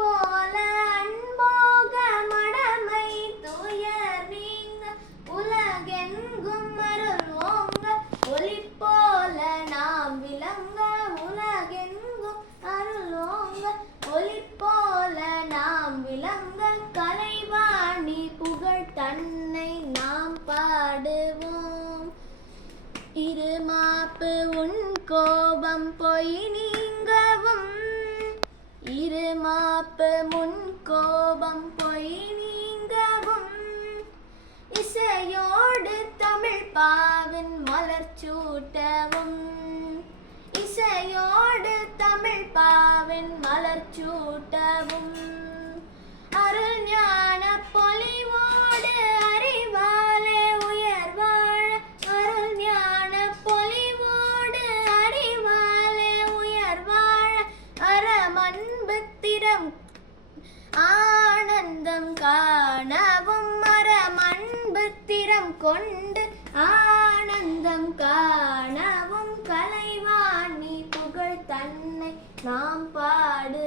போல அன்போக மடமை துயர் நீங்க உலகெங்கும் அருள் ஓங்க ஒளி போல நாம் விளங்க உலகெங்கும் அருள் ஓங்க ஒளி போல நாம் விளங்க கலைவாணி புகழ் தன்னை நாம் பாடுவோம். இருமாப்பு உன் கோபம் பொய் நீங்கவும் இருமாப்பு முன் கோபம் பொய் நீங்கவும் இசையோடு தமிழ் பாவின் மலர் சூட்டவும் இசையோடு தமிழ் பாவின் மலர் சூட்டவும் அருள் ஞான பொலிவோடு அறிவாலே உயர் வாழ அருள் ஞான பொலிவோடு அறிவாலே உயர் வாழ அறமன்பு திறம் ஆனந்தம் காணவும் அறமன்பு திறம் கொண்டு ஆனந்தம் காணவும் கலைவாணி புகழ் தன்னை நாம் பாடு